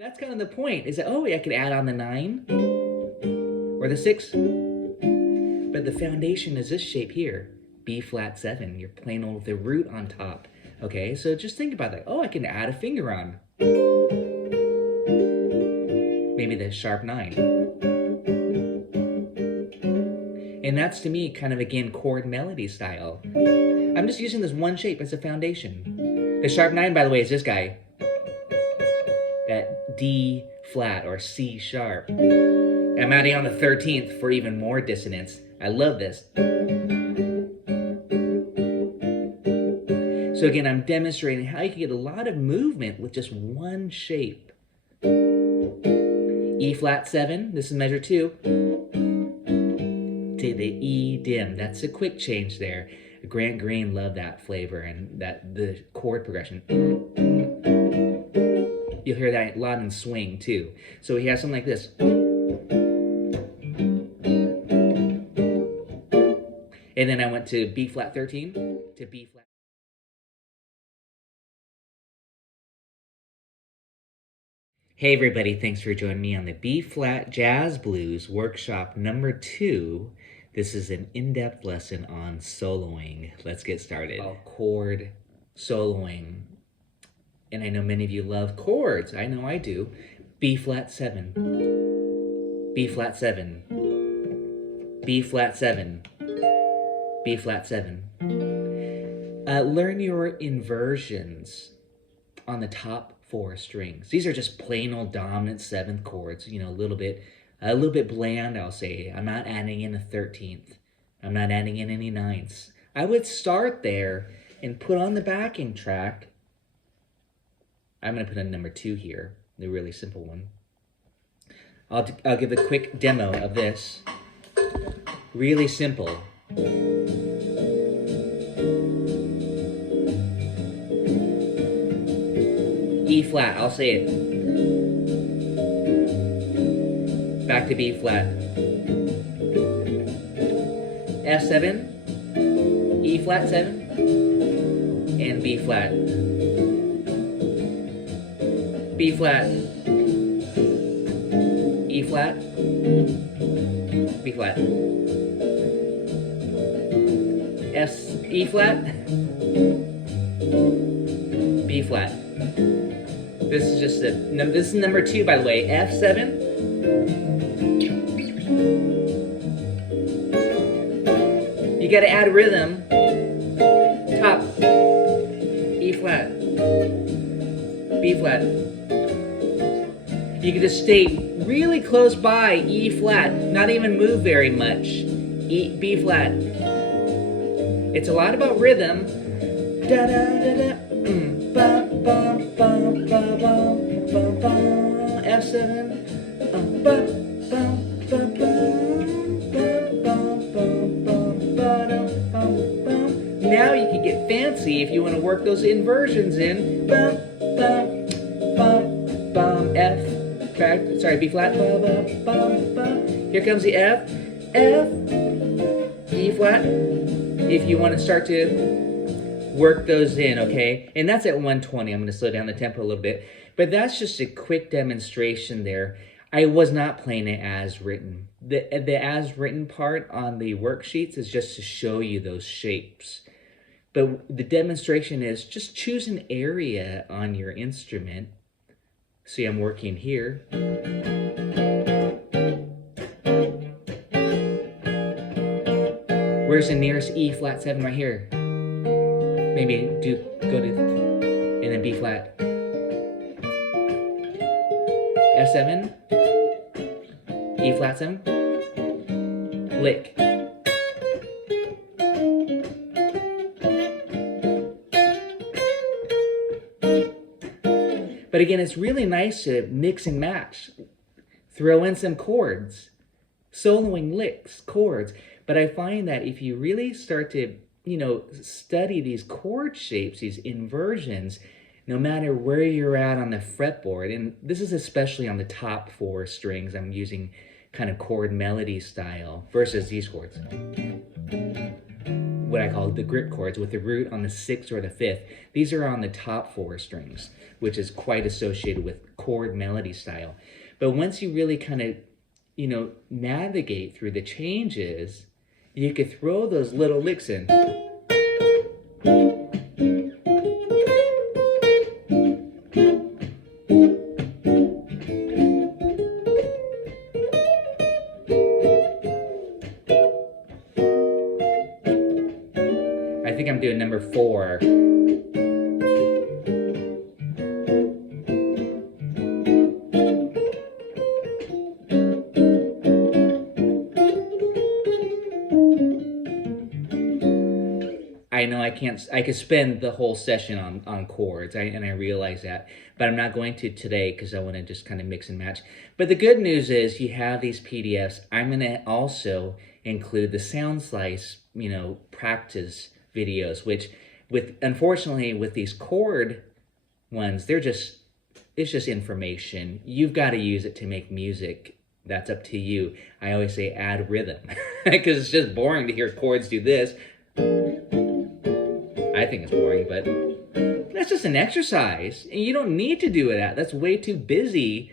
That's kind of the point, is that, oh, I could add on the 9 or the 6. But the foundation is this shape here, B flat 7. You're playing with the root on top. Okay, so just think about that. Oh, I can add a finger on. Maybe the sharp 9. And that's, to me, kind of, again, chord melody style. I'm just using this one shape as a foundation. The sharp 9, by the way, is this guy. That D flat or C sharp. I'm adding on the 13th for even more dissonance. I love this. So again, I'm demonstrating how you can get a lot of movement with just one shape. E flat 7, this is measure 2. To the E dim, that's a quick change there. Grant Green loved that flavor and the chord progression. You'll hear that a lot in swing too. So he has something like this. And then I went to B flat 13 to B flat. Hey everybody, thanks for joining me on the B flat jazz blues workshop number 2. This is an in-depth lesson on soloing. Let's get started. Chord soloing. And I know many of you love chords. I know I do. B flat 7. B flat 7. B flat 7. B flat 7. Learn your inversions on the top 4 strings. These are just plain old dominant 7th chords, you know, a little bit bland, I'll say. I'm not adding in a 13th. I'm not adding in any 9ths. I would start there and put on the backing track. I'm going to put a number 2 here, the really simple one. I'll give a quick demo of this. Really simple. E flat, I'll say it. Back to B flat. F7, E flat 7, and B flat. B flat, E flat, B flat. E flat, B flat. This is just this is number 2, by the way. F7. You got to add rhythm. Top. E flat. B flat. You can just stay really close by E flat. Not even move very much. B flat. It's a lot about rhythm. Da da da da. Ba ba ba ba ba ba ba. F7. Ba ba ba ba ba ba ba ba ba. Now you can get fancy if you want to work those inversions in. Ba ba ba ba. F. Back. Sorry, B flat. Ba ba ba ba. Here comes the F. F. E flat. If you want to start to work those in, okay? And that's at 120. I'm going to slow down the tempo a little bit. But that's just a quick demonstration there. I was not playing it as written. The as written part on the worksheets is just to show you those shapes. But the demonstration is just choose an area on your instrument. See, I'm working here. Where's the nearest E flat 7 right here? Maybe go to, and then B flat. F7, E flat 7, lick. But again, it's really nice to mix and match. Throw in some chords, soloing licks, chords. But I find that if you really start to, you know, study these chord shapes, these inversions, no matter where you're at on the fretboard, and this is especially on the top 4 strings. I'm using kind of chord melody style versus these chords. What I call the grit chords with the root on the 6th or the 5th. These are on the top 4 strings, which is quite associated with chord melody style. But once you really kind of, navigate through the changes, you could throw those little licks in. I think I'm doing number 4. I know I could spend the whole session on chords, and I realize that, but I'm not going to today because I want to just kind of mix and match. But the good news is you have these PDFs. I'm going to also include the sound slice, practice videos, which unfortunately with these chord ones, it's just information. You've got to use it to make music. That's up to you. I always say add rhythm because it's just boring to hear chords do this. I think it's boring, but that's just an exercise, and you don't need to do that. That's way too busy.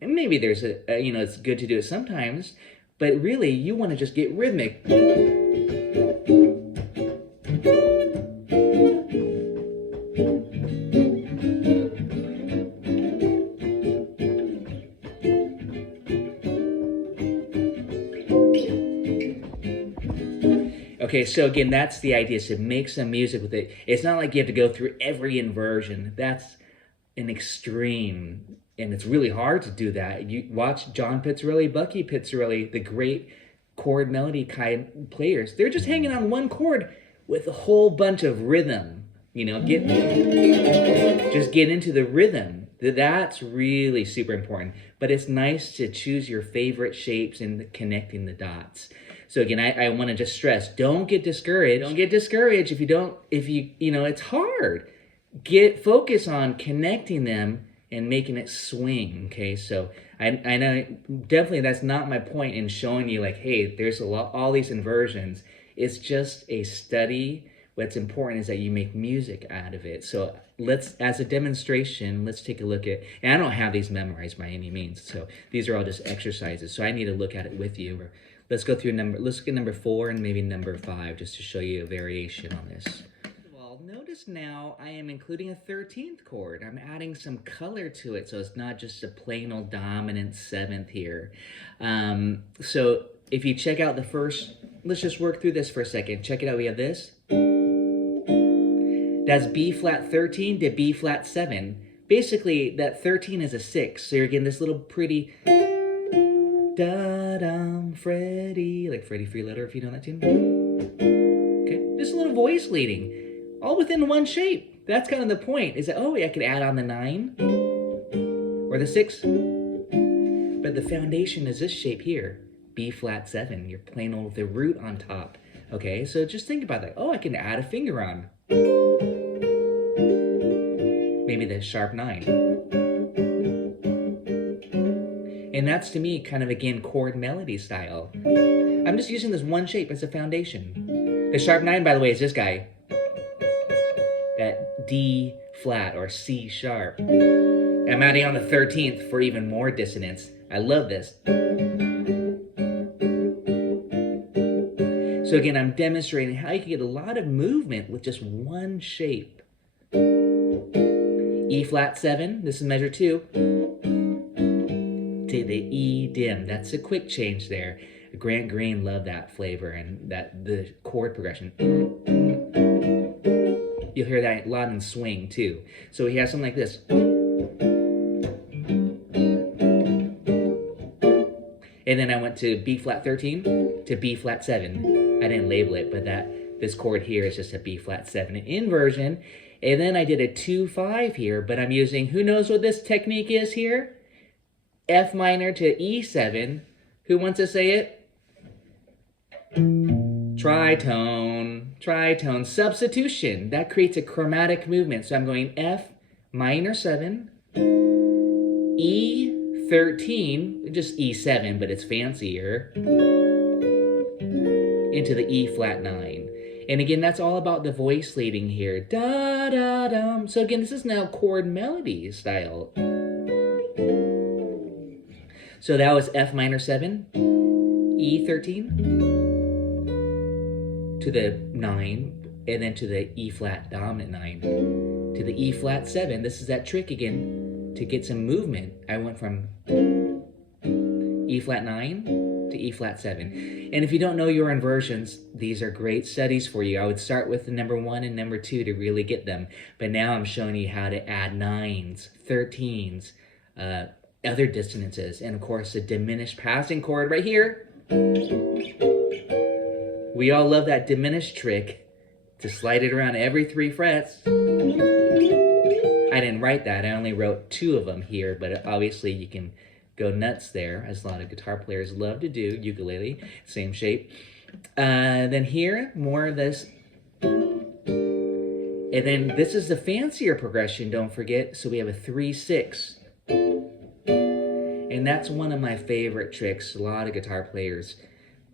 And maybe there's it's good to do it sometimes, but really you want to just get rhythmic. Okay, so again, that's the idea, is to make some music with it. It's not like you have to go through every inversion. That's an extreme, and it's really hard to do that. You watch John Pizzarelli, Bucky Pizzarelli, the great chord melody kind players. They're just hanging on one chord with a whole bunch of rhythm. Just get into the rhythm. That's really super important. But it's nice to choose your favorite shapes and connecting the dots. So again, I want to just stress, don't get discouraged. Don't get discouraged if it's hard. Focus on connecting them and making it swing, okay? So I know definitely that's not my point in showing you like, hey, there's all these inversions. It's just a study. What's important is that you make music out of it. So as a demonstration, let's take a look at, and I don't have these memorized by any means, so these are all just exercises. So I need to look at it with you. Let's go through let's look at number 4 and maybe number 5 just to show you a variation on this. Well, notice now I am including a 13th chord. I'm adding some color to it, so it's not just a plain old dominant 7th here. So if you check out the first, let's just work through this for a second. Check it out, we have this. That's B flat 13 to B flat 7. Basically, that 13 is a 6, so you're getting this little pretty da-dum, Freddie, like Freddie Freeloader, if you know that tune. Okay, just a little voice leading, all within one shape. That's kind of the point, is that, I could add on the 9 or the 6, but the foundation is this shape here, B flat 7. You're playing with the root on top. Okay, so just think about that. I can add a finger on. Maybe the sharp 9. And that's, to me, kind of, again, chord melody style. I'm just using this one shape as a foundation. The sharp 9, by the way, is this guy. That D flat or C sharp. I'm adding on the 13th for even more dissonance. I love this. So again, I'm demonstrating how you can get a lot of movement with just one shape. E flat 7, this is measure 2. To the E dim. That's a quick change there. Grant Green loved that flavor and the chord progression. You'll hear that a lot in swing too. So he has something like this. And then I went to B flat 13 to B flat 7. I didn't label it, but this chord here is just a B flat 7 inversion. And then I did a 2-5 here, but I'm using, who knows what this technique is here? F minor to E7. Who wants to say it? Tritone substitution. That creates a chromatic movement. So I'm going F minor 7, E 13, just E7, but it's fancier, into the E flat 9. And again, that's all about the voice leading here. Da da dum. So again, this is now chord melody style. So that was F minor 7, E13, to the 9, and then to the E flat dominant 9, to the E flat 7. This is that trick again to get some movement. I went from E flat 9 to E flat 7. And if you don't know your inversions, these are great studies for you. I would start with the number 1 and number 2 to really get them. But now I'm showing you how to add 9s, 13s, other dissonances, and of course the diminished passing chord right here. We all love that diminished trick to slide it around every 3 frets. I didn't write that, I only wrote 2 of them here, but obviously you can go nuts there, as a lot of guitar players love to do. Ukulele, same shape. Then here, more of this. And then this is the fancier progression, don't forget. So we have a 3-6. And that's one of my favorite tricks. A lot of guitar players,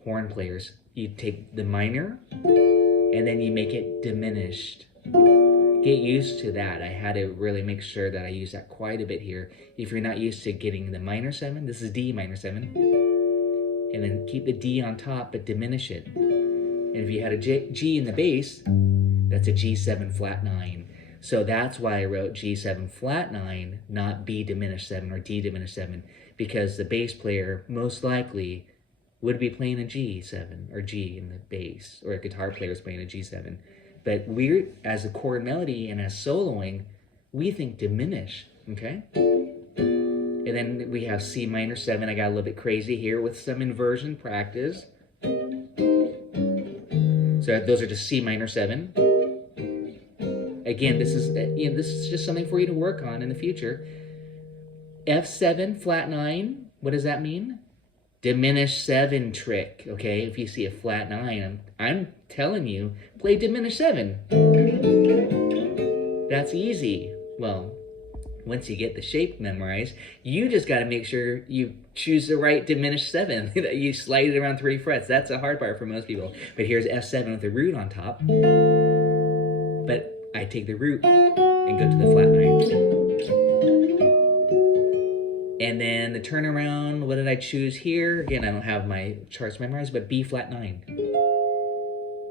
horn players, you take the minor and then you make it diminished. Get used to that. I had to really make sure that I use that quite a bit here. If you're not used to getting the minor 7, this is D minor 7. And then keep the D on top, but diminish it. And if you had a G in the bass, that's a G7 flat 9. So that's why I wrote G7 flat 9, not B diminished 7 or D diminished 7, because the bass player most likely would be playing a G7 or G in the bass, or a guitar player is playing a G7. But we, as a chord melody and as soloing, we think diminish, okay? And then we have C minor 7. I got a little bit crazy here with some inversion practice. So those are just C minor 7. Again, this is just something for you to work on in the future. F7 flat 9. What does that mean? Diminished 7 trick. Okay, if you see a flat 9, I'm telling you, play diminished 7. That's easy. Well, once you get the shape memorized, you just got to make sure you choose the right diminished 7. That you slide it around 3 frets. That's the hard part for most people. But here's F7 with the root on top. But I take the root and go to the flat 9. And then the turnaround, what did I choose here? Again, I don't have my charts memorized, but B flat 9.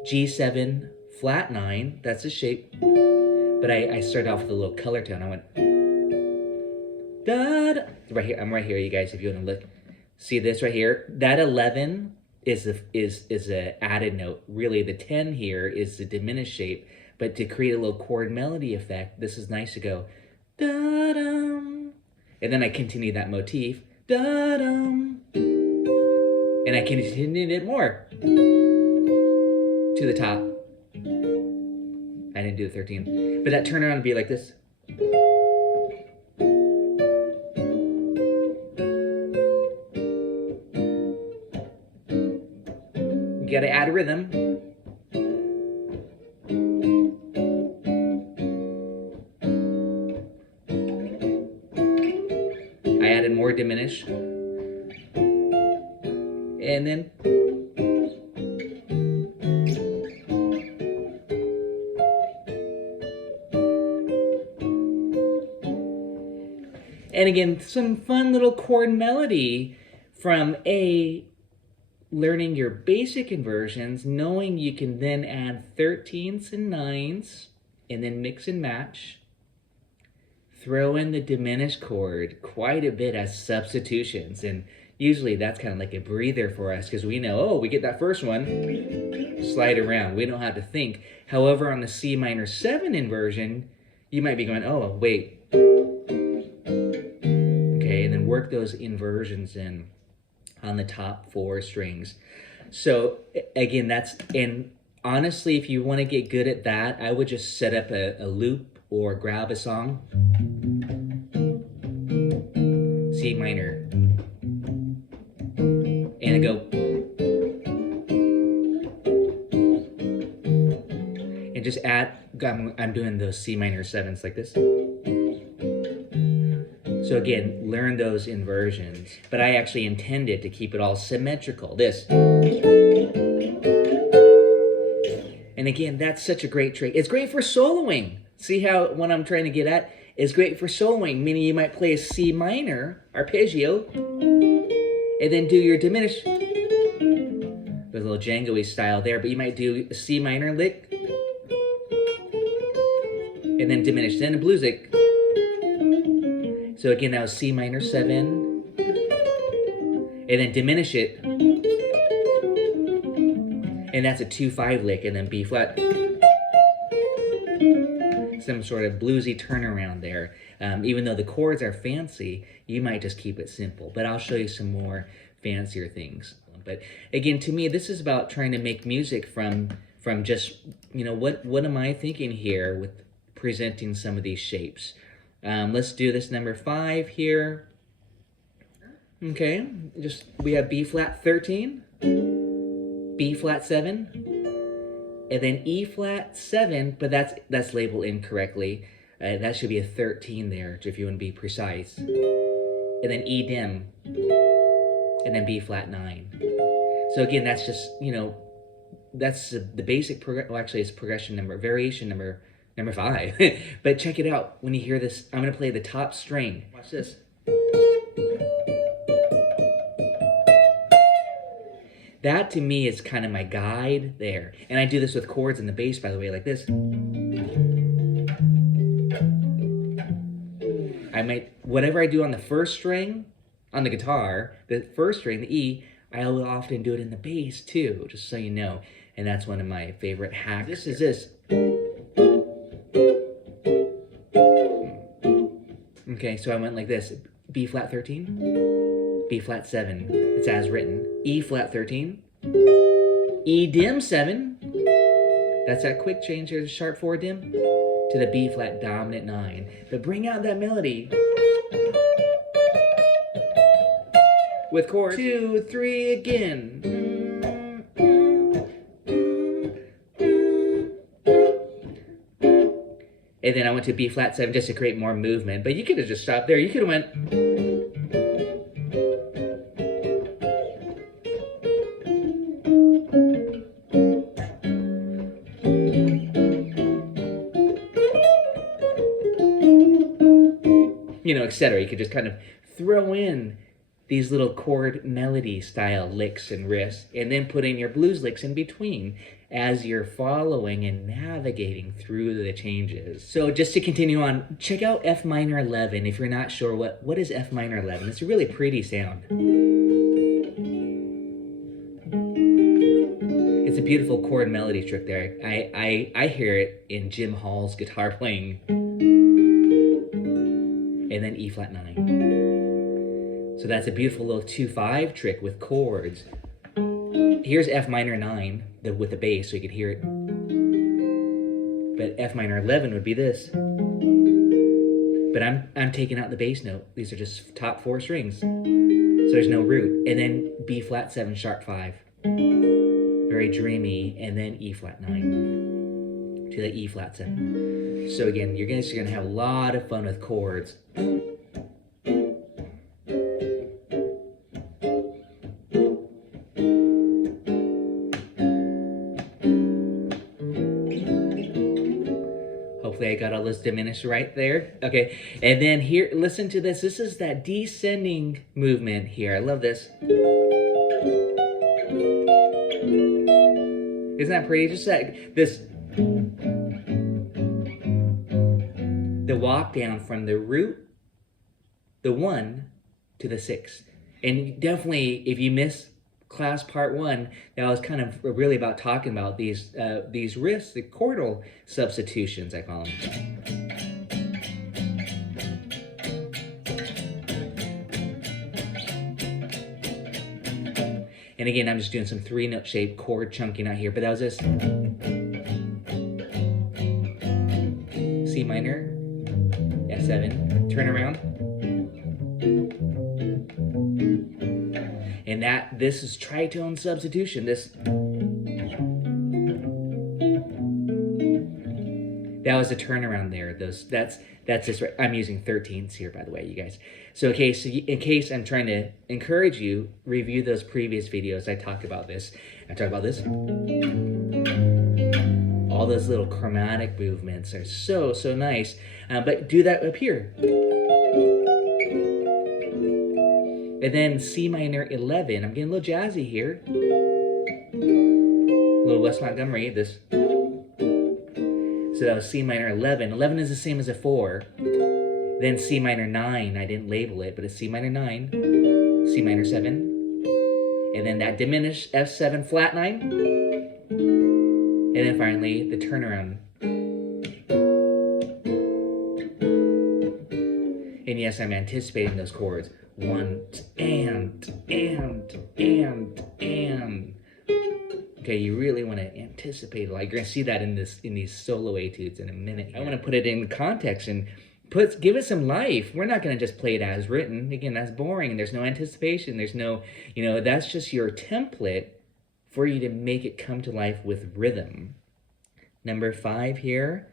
G7 flat 9, that's the shape. But I started off with a little color tone. I went, da, da. Right here, I'm right here, you guys, if you want to look. See this right here? That 11 is a added note. Really, the 10 here is the diminished shape. But to create a little chord melody effect, this is nice to go, da-dum. And then I continue that motif, da-dum. And I continued it more to the top. I didn't do the 13. But that turnaround would be like this. You gotta add rhythm. I added more diminish. And then and again, some fun little chord melody from learning your basic inversions, knowing you can then add 13ths and 9s, and then mix and match. Throw in the diminished chord quite a bit as substitutions, and usually that's kind of like a breather for us because we know, oh, we get that first one, slide around. We don't have to think. However, on the C minor 7 inversion, you might be going, oh, wait. Okay, and then work those inversions in on the top 4 strings. So again, and honestly, if you want to get good at that, I would just set up a loop or grab a song. C minor. And I go. And just add, I'm doing those C minor 7s like this. So again, learn those inversions. But I actually intended to keep it all symmetrical. This. And again, that's such a great trick. It's great for soloing. See how what I'm trying to get at is great for soloing, meaning you might play a C minor arpeggio and then do your diminished. There's a little Django-y style there, but you might do a C minor lick and then diminish, then a blues lick. So again, that was C minor 7, and then diminish it, and that's a 2-5 lick, and then B flat. Some sort of bluesy turnaround there. Even though the chords are fancy, you might just keep it simple. But I'll show you some more fancier things. But again, to me, this is about trying to make music from just, you know, what am I thinking here with presenting some of these shapes. Let's do this number 5 here. Okay, we have B flat 13, B flat 7, and then E flat 7, but that's labeled incorrectly. That should be a 13 there, if you want to be precise. And then E dim, and then B flat 9. So again, that's just, you know, that's the basic well, actually it's variation number 5. But check it out. When you hear this, I'm going to play the top string. Watch this. That to me is kind of my guide there. And I do this with chords in the bass, by the way, like this. Whatever I do on the first string, on the guitar, the first string, the E, I'll often do it in the bass too, just so you know. And that's one of my favorite hacks. This is this. Okay, so I went like this. B flat 13, B flat 7, it's as written. E flat 13, E dim 7, that's that quick change here, sharp 4 dim, to the B flat dominant 9. But bring out that melody. With chords. 2, 3 again. And then I went to B flat 7 just to create more movement. But you could have just stopped there. You could have went. You know, etc. You could just kind of throw in these little chord melody style licks and riffs, and then put in your blues licks in between as you're following and navigating through the changes. So just to continue on, check out F minor 11 if you're not sure what is F minor 11. It's a really pretty sound. It's a beautiful chord melody trick there. I hear it in Jim Hall's guitar playing. And then E flat 9. So that's a beautiful little 2-5 trick with chords. Here's F minor 9 with the bass, so you could hear it. But F minor 11 would be this. But I'm taking out the bass note. These are just top 4 strings, so there's no root. And then B flat 7 sharp 5, very dreamy, and then E flat 9 to the E flat 7. So again, you're gonna have a lot of fun with chords. Hopefully I got all this diminished right there. Okay, and then here, listen to this. This is that descending movement here. I love this. Isn't that pretty? Just this. The walk down from the root, the 1, to the 6. And definitely, if you miss class part 1, that was kind of really about talking about these riffs, the chordal substitutions, I call them. And again, I'm just doing some 3-note shape chord chunking out here, but that was this. C minor, F7, turn around. And this is tritone That was a turnaround there. That's just right. I'm using 13ths here, by the way, you guys. So in case I'm trying to encourage you, review those previous videos. I talk about this. I talk about this. All those little chromatic movements are so nice. But do that up here. And then C minor 11. I'm getting a little jazzy here. A little West Montgomery, this. So that was C minor 11. 11 is the same as a 4. Then C minor 9. I didn't label it, but it's C minor 9. C minor 7. And then that diminished F7 flat 9. And then finally, the turnaround. And yes, I'm anticipating those chords. 1, and. Okay, you really want to anticipate. Like you're gonna see that in these solo etudes in a minute. I want to put it in context and give it some life. We're not gonna just play it as written. Again, that's boring. There's no anticipation. There's no, that's just your template for you to make it come to life with rhythm. Number 5 here,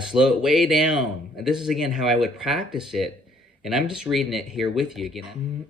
slow it way down. And this is again how I would practice it. And I'm just reading it here with you again.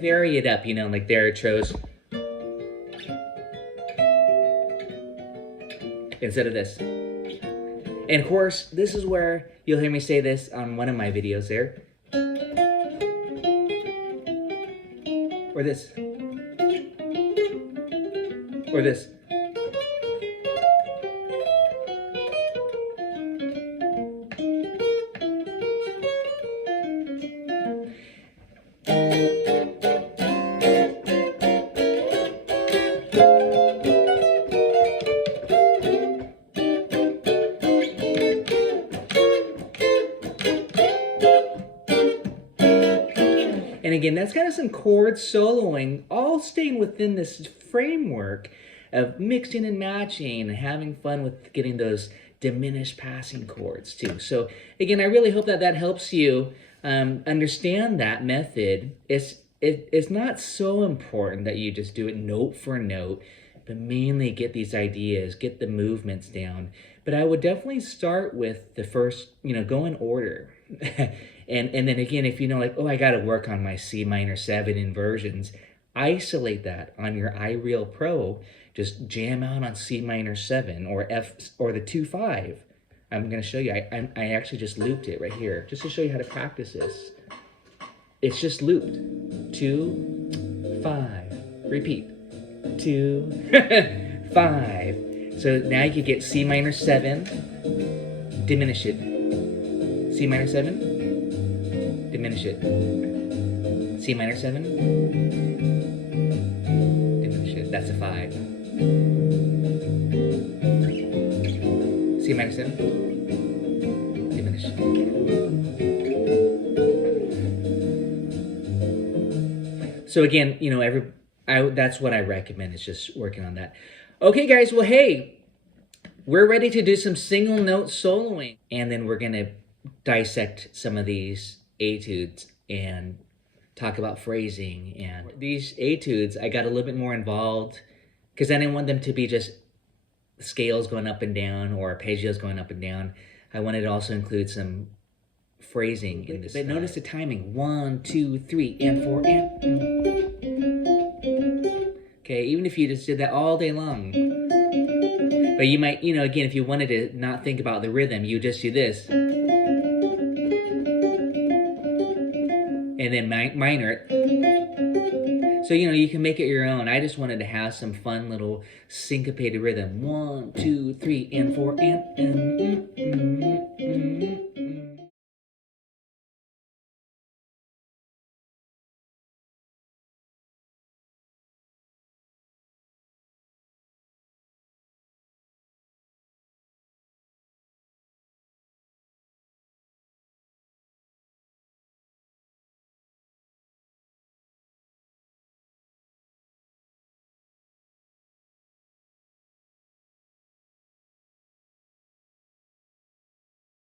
Vary it up, like there it shows. Instead of this. And of course, this is where you'll hear me say this on one of my videos there. Or this. Or this. And again, that's kind of some chord soloing, all staying within this framework of mixing and matching and having fun with getting those diminished passing chords too. So again, I really hope that helps you understand that method. It's not so important that you just do it note for note, but mainly get these ideas, get the movements down. But I would definitely start with the first, go in order. And then again, if like, oh, I got to work on my C minor 7 inversions, isolate that on your iReal Pro. Just jam out on C minor 7 or F or the 2/5. I'm going to show you. I actually just looped it right here just to show you how to practice this. It's just looped. 2, 5. Repeat. 2, 5. So now you could get C minor 7, diminish it. C minor 7. Diminish it. C minor 7. Diminish it. That's a 5. C minor 7. Diminish it. So again, that's what I recommend, is just working on that. Okay, guys. Well, hey, we're ready to do some single note soloing, and then we're gonna dissect some of these etudes and talk about phrasing. And these etudes, I got a little bit more involved because I didn't want them to be just scales going up and down or arpeggios going up and down. I wanted to also include some phrasing in this. But notice the timing: 1, 2, 3, and 4, and. Okay, even if you just did that all day long. But you might, again, if you wanted to not think about the rhythm, you just do this. And then minor it. So, you can make it your own. I just wanted to have some fun little syncopated rhythm. 1, 2, 3, and 4, and.